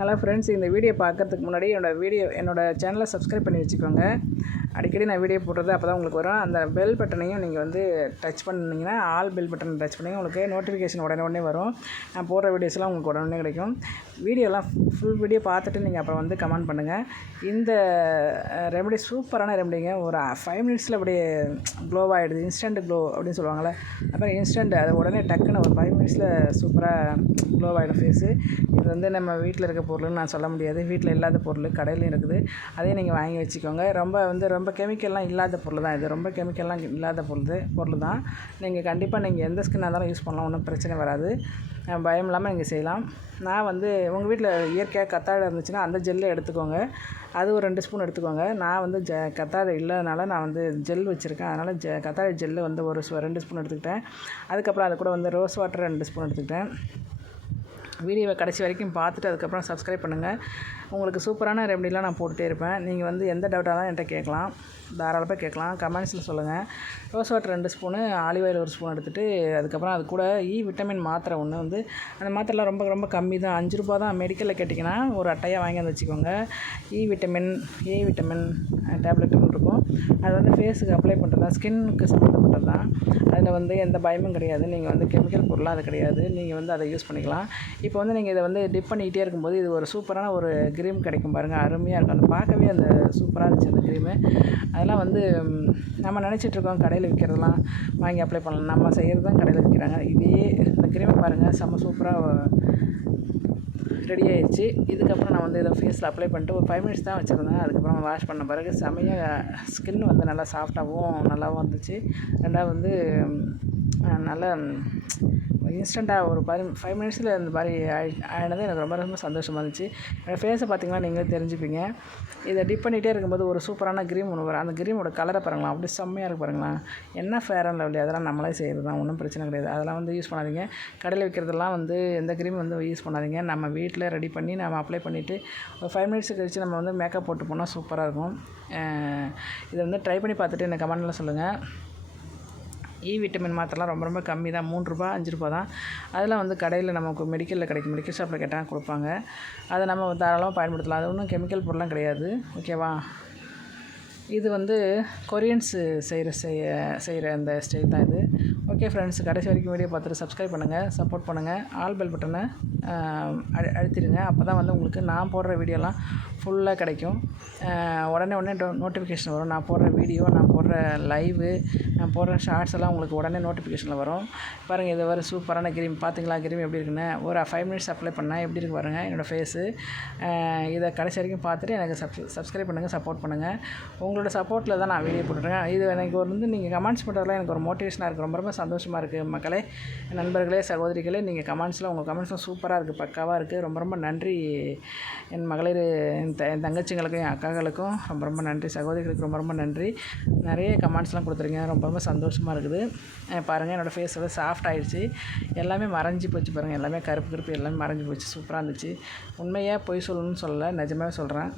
Hello friends, இந்த video பார்க்குறதுக்கு முன்னாடி என்னோடய சேனலை சப்ஸ்கிரைப் பண்ணி வச்சுக்கோங்க. அடிக்கடி நான் வீடியோ போடுறது அப்போ தான் உங்களுக்கு வரும். அந்த பெல் பட்டனையும் நீங்கள் வந்து டச் பண்ணிங்கன்னா, ஆல் பெல் பட்டன் டச் பண்ணிங்கன்னா உங்களுக்கு நோட்டிஃபிகேஷன் உடனே வரும். நான் போடுற வீடியோஸ்லாம் உங்களுக்கு உடனே கிடைக்கும். வீடியோலாம் ஃபுல் வீடியோ பார்த்துட்டு நீங்கள் அப்புறம் வந்து கமெண்ட் பண்ணுங்கள். இந்த ரெமெடி சூப்பரான ரெமெடிங்க. ஒரு 5 மினிட்ஸில் அப்படியே க்ளோ ஆகிடுது. இன்ஸ்டன்ட் க்ளோ அப்படின்னு சொல்லுவாங்கள்ல, அப்புறம் இன்ஸ்டன்ட் அது உடனே டக்குன்னு ஒரு 5 மினிட்ஸில் சூப்பராக க்ளோ ஆகிடும் ஃபேஸு. இது வந்து நம்ம வீட்டில் இருக்க பொருள்னு நான் சொல்ல முடியாது. வீட்டில் இல்லாத பொருள் கடையிலையும் இருக்குது. அதையும் நீங்கள் வாங்கி வச்சுக்கோங்க. ரொம்ப கெமிக்கல்லாம் இல்லாத பொருள் தான் இது. ரொம்ப கெமிக்கல்லாம் இல்லாத பொருள் தான். நீங்கள் கண்டிப்பாக நீங்கள் எந்த ஸ்கின்னாக இருந்தாலும் யூஸ் பண்ணலாம். ஒன்றும் பிரச்சனை வராது. பயம் இல்லாமல் நீங்கள் செய்யலாம். நான் வந்து உங்கள் வீட்டில் இயற்கையாக கத்தாழை இருந்துச்சுன்னா அந்த ஜெல்லை எடுத்துக்கோங்க. அது ஒரு 2 ஸ்பூன் எடுத்துக்கோங்க. நான் வந்து கத்தாழை இல்லாதனால நான் வந்து ஜெல் வச்சுருக்கேன். அதனால் கத்தாழை ஜெல்லு வந்து 2 ஸ்பூன் எடுத்துக்கிட்டேன். அதுக்கப்புறம் அது கூட வந்து ரோஸ் வாட்டர் 2 ஸ்பூன் எடுத்துக்கிட்டேன். வீடியோவை கடைசி வரைக்கும் பார்த்துட்டு அதுக்கப்புறம் சப்ஸ்கிரைப் பண்ணுங்கள். உங்களுக்கு சூப்பரான ரெமெடிலாம் நான் போட்டுகிட்டே இருப்பேன். நீங்கள் வந்து எந்த டவுட்டாக தான் என்கிட்ட கேட்கலாம், தாராளமாக கேட்கலாம். கமெண்ட்ஸில் சொல்லுங்கள். Rose water 2 spoon, olive oil 1 spoon எடுத்துகிட்டு அதுக்கப்புறம் அது கூட விட்டமின் மாத்திரை ஒன்று வந்து, அந்த மாத்திரைலாம் ரொம்ப கம்மி தான். 5 ரூபா தான். மெடிக்கலில் கேட்டிங்கன்னா ஒரு அட்டையாக வாங்கி வந்து வச்சுக்கோங்க. விட்டமின் டேப்லெட் ஒன்று இருக்கும். அது வந்து ஃபேஸுக்கு அப்ளை பண்ணுறது தான், ஸ்கின்னுக்கு சம்மந்தப்பட்டது தான். அதில் வந்து எந்த பயமும் கிடையாது. நீங்கள் வந்து கெமிக்கல் பொருளாக அது கிடையாது. நீங்கள் வந்து அதை யூஸ் பண்ணிக்கலாம். இப்போ வந்து நீங்கள் இதை வந்து டிப் பண்ணிக்கிட்டே இருக்கும்போது இது ஒரு சூப்பரான ஒரு க்ரீம் கிடைக்கும் பாருங்கள். அருமையாக இருக்கும். அது பார்க்கவே அந்த சூப்பராக இருந்துச்சு அந்த க்ரீமு. அதெல்லாம் வந்து நம்ம நினச்சிட்ருக்கோம் கடையில் விற்கிறதெல்லாம் வாங்கி அப்ளை பண்ணலாம். நம்ம செய்கிறது தான் கடையில் விற்கிறாங்க. இதே இந்த க்ரீமை பாருங்கள், செம்ம சூப்பராக ரெடி ஆகிடுச்சு. இதுக்கப்புறம் நான் வந்து இதை ஃபேஸில் அப்ளை பண்ணிட்டு ஒரு 5 மினிட்ஸ் தான் வச்சுருந்தேன். அதுக்கப்புறம் வாஷ் பண்ண பிறகு செம்மையாக ஸ்கின் வந்து நல்லா சாஃப்டாகவும் நல்லாவும் இருந்துச்சு. ரெண்டாவது வந்து நல்லா இன்ஸ்டண்ட்டாக ஒரு 5 மினிட்ஸில் இந்த மாதிரி ஆகினது எனக்கு ரொம்ப சந்தோஷமாக இருந்துச்சு. என்னோடய ஃபேஸை பார்த்திங்கன்னா நீங்களே தெரிஞ்சுப்பீங்க. இதை டிப் பண்ணிகிட்டே இருக்கும்போது ஒரு சூப்பரான க்ரீம் ஒன்று வரும். அந்த க்ரீமோட கலரை பாருங்களேன், அப்படி செம்மையாக இருக்குது பாருங்களேன். என்ன ஃபேர் அண்ட் லவ்லி அதெல்லாம் நம்மளே செய்கிறது தான், ஒன்றும் பிரச்சனை கிடையாது. அதெல்லாம் வந்து யூஸ் பண்ணாதீங்க. கடையில் விற்கிறதெல்லாம் வந்து எந்த க்ரீம் வந்து யூஸ் பண்ணாதீங்க. நம்ம வீட்டில் ரெடி பண்ணி நம்ம அப்ளை பண்ணிவிட்டு ஒரு 5 மினிட்ஸ் கழிச்சு நம்ம வந்து மேக்கப் போட்டு போனால் சூப்பராக இருக்கும். இதை வந்து ட்ரை பண்ணி பார்த்துட்டு எனக்கு கமெண்ட்டில் சொல்லுங்கள். விட்டமின் மாத்திரைலாம் ரொம்ப கம்மி தான். 3 ரூபா 5 ரூபா தான். அதெல்லாம் வந்து கடையில் நமக்கு மெடிக்கலில் கிடைக்கும். மெடிக்கல் ஷாப்பில் கேட்டால் கொடுப்பாங்க. அதை நம்ம தாராளமாக பயன்படுத்தலாம். அது ஒன்றும் கெமிக்கல் பொருள்லாம் கிடையாது. ஓகேவா? இது வந்து கொரியன்ஸு செய்கிற அந்த ஸ்டைல் தான் இது. ஓகே ஃப்ரெண்ட்ஸ், கடைசி வரைக்கும் வீடியோ பார்த்துட்டு சப்ஸ்கிரைப் பண்ணுங்கள், சப்போர்ட் பண்ணுங்கள். ஆல் பெல் பட்டனை அழுத்திடுங்க. அப்போ தான் வந்து உங்களுக்கு நான் போடுற வீடியோலாம் ஃபுல்லாக கிடைக்கும். உடனே நோட்டிஃபிகேஷன் வரும். நான் போடுற வீடியோ, நான் போடுற லைவு, நான் போடுற ஷார்ட்ஸ் எல்லாம் உங்களுக்கு உடனே நோட்டிஃபிகேஷனில் வரும். பாருங்கள், இது வர சூப்பரான க்ரீம். பார்த்தீங்களா க்ரீம் எப்படி இருக்குன்னு? ஒரு 5 மினிட்ஸ் அப்ளை பண்ணால் எப்படி இருக்கு பாருங்கள் என்னோடய ஃபேஸு. இதை கடைசி வரைக்கும் பார்த்துட்டு எனக்கு சப்ஸ்கிரைப் பண்ணுங்கள், சப்போர்ட் பண்ணுங்கள். உங்களோட சப்போர்ட்டில் தான் நான் வீடியோ போட்டுருக்கேன். இது எனக்கு வந்து நீங்கள் கமெண்ட்ஸ் பண்ணுறதுலாம் எனக்கு ஒரு மோட்டிவேஷனாக இருக்குது. ரொம்ப சந்தோஷமாக இருக்குது. மக்களே, நண்பர்களே, சகோதரிகளே, நீங்கள் கமெண்ட்ஸில் உங்கள் கமெண்ட்ஸ்லாம் சூப்பராக இருக்குது, பக்காவாக இருக்குது. ரொம்ப நன்றி என் மகளிர், என் தங்கச்சிங்களுக்கும், என் அக்காக்களுக்கும் ரொம்ப நன்றி. சகோதரிகளுக்கு ரொம்ப நன்றி. நிறைய கமெண்ட்ஸ்லாம் கொடுத்துருங்க. ரொம்ப சந்தோஷமாக இருக்குது. பாருங்கள், என்னோடய ஃபேஸோட சாஃப்ட் ஆகிடுச்சு. எல்லாமே மறைஞ்சி போச்சு பாருங்கள். எல்லாமே கருப்பு எல்லாமே மறைஞ்சி போச்சு. சூப்பராக இருந்துச்சு. உண்மையாக பொய் சொல்லணும்னு சொல்லலை, நிஜமாகவே சொல்கிறேன்.